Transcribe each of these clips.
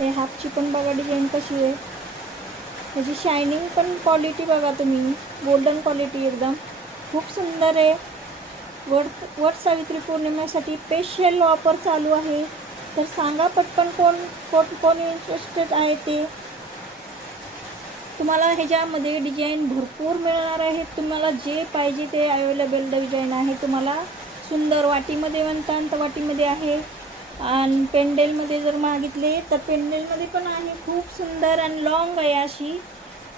हे हाफची पण बघा डिझाईन कशी आहे, त्याची शायनिंग पण क्वालिटी बघा तुम्ही, गोल्डन क्वालिटी एकदम खूप सुंदर आहे. वट सावित्री पौर्णिमेसाठी स्पेशल ऑफर चालू आहे, तर सांगा पटकन कोण इंटरेस्टेड आहे ते. तुम्हाला ह्याच्यामध्ये डिझाईन भरपूर मिळणार आहे, तुम्हाला जे पाहिजे ते अवेलेबल डिझाईन आहे. तुम्हाला सुंदर वाटीमध्ये म्हणतात तर वाटीमध्ये आहे, आणि पेंडेलमध्ये जर मागितले तर पेंडेलमध्ये पण आहे. खूप सुंदर आणि लॉंग आहे अशी,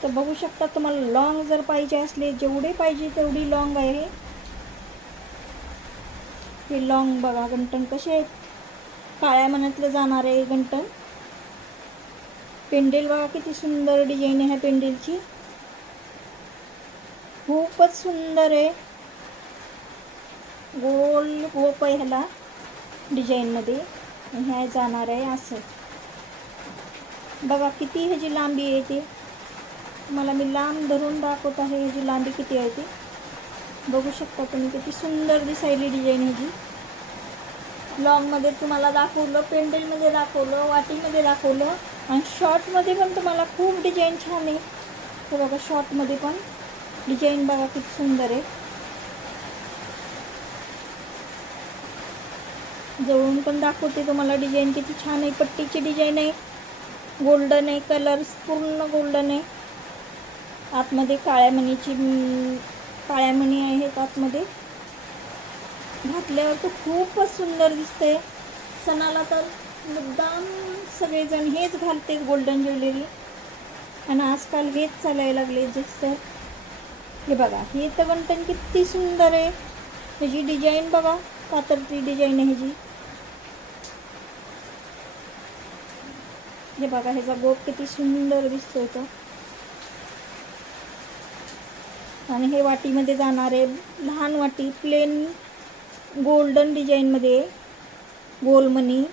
तर बघू शकता. तुम्हाला लॉंग जर पाहिजे असले, जेवढे पाहिजे तेवढी लॉंग आहे. हे लॉंग बघा, गंटन कसे आहेत, काळ्या मनातलं जाणार आहे गंटन. पेंडेल बघा किती सुंदर डिझाईन आहे ह्या पेंडेलची, खूपच सुंदर आहे. गोल गोप आहे ह्याला डिझाईनमध्ये, ह्या जाणार आहे असं. बघा किती ह्याची लांबी आहे ते, मला मी लांब धरून दाखवत आहे ह्याची लांबी किती आहे ते. बघू शकता तुम्ही किती सुंदर दिसायली डिझाईन ह्याची. लॉंगमध्ये तुम्हाला दाखवलं, पेंडेलमध्ये दाखवलं, वाटीमध्ये दाखवलं, आणि शॉर्टमध्ये पण तुम्हाला खूप डिझाईन छान आहे. हे बघा शॉर्टमध्ये पण डिझाईन बघा किती सुंदर आहे. जवळून पण दाखवते तुम्हाला डिझाईन किती छान आहे. पट्टीची डिझाईन आहे, गोल्डन आहे, कलर्स पूर्ण गोल्डन आहे. आतमध्ये काळ्या मणी आहेत आतमध्ये. घातल्यावर तर खूपच सुंदर दिसते. सणाला तर मुद्दाम सगळेजण हेच घालते, गोल्डन ज्वेलरी, आणि आजकाल हेच चालायला लागले जास्त. हे बघा, हे तर गंटन किती सुंदर आहे. ह्याची डिझाईन बघा, कातरची डिझाईन आहे ह्याची. हे बघा ह्याचा गोप किती सुंदर दिसतोय तो. आणि हे वाटीमध्ये जाणार आहे, लहान वाटी, प्लेन गोल्डन डिझाईनमध्ये, गोलमणी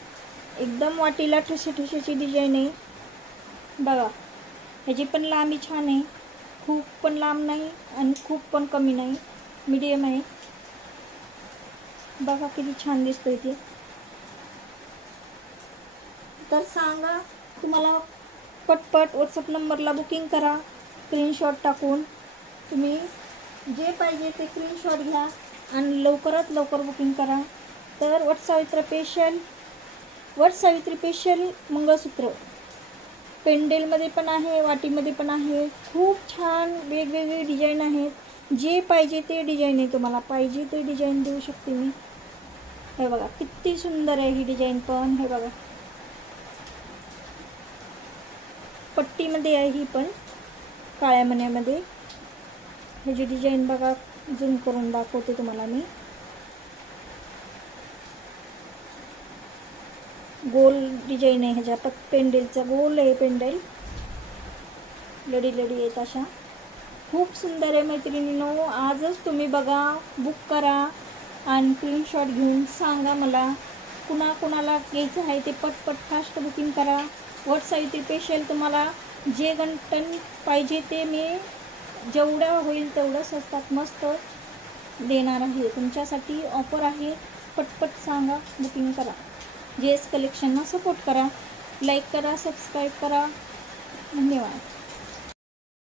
एकदम. वाटीला ठसे डिझाईन आहे बघा. ह्याची पण लांबी छान आहे, खूप पण लांब नाही आणि खूप पण कमी नाही, मीडियम आहे. बघा किती छान दिसतोय ते. तर सांगा, तुम्हाला पटपट व्हॉट्सअप नंबरला बुकिंग करा, स्क्रीनशॉट टाकून. तुम्ही जे पाहिजे ते स्क्रीनशॉट घ्या आणि लवकरात लवकर बुकिंग करा. तर वट सावित्री स्पेशल मंगळसूत्र पेंडेलमध्ये पण आहे, वाटीमध्ये पण आहे. खूप छान वेगवेगळे डिझाईन आहेत, जे पाहिजे ते डिझाईन आहे. तुम्हाला पाहिजे ते डिझाईन देऊ शकते मी. हे बघा किती सुंदर आहे ही डिझाईन पण. हे बघा पट्टीमध्ये आहे ही पण, काळ्या मण्यामध्ये. ह्याची डिझाईन बघा, झूम करून दाखवते तुम्हाला मी. गोल डिझाईन आहे ह्याच्या, पेंडेलचा गोल आहे पेंडेल, लडी आहेत अशा. खूप सुंदर आहे मैत्रिणींनो. आजच तुम्ही बघा, बुक करा आणि स्क्रीनशॉट घेऊन सांगा मला कुणाला घ्यायचं आहे ते. पटपट फास्ट बुकिंग करा. वट सावित्री स्पेशल तुम्हाला जे गंटन पाहिजे ते मी जेवढं होईल तेवढं स्वस्तात मस्त देणार आहे. तुमच्यासाठी ऑफर आहे, पटपट सांगा, बुकिंग करा. JS कलेक्शनला सपोर्ट करा, लाईक करा, सबस्क्राईब करा. धन्यवाद.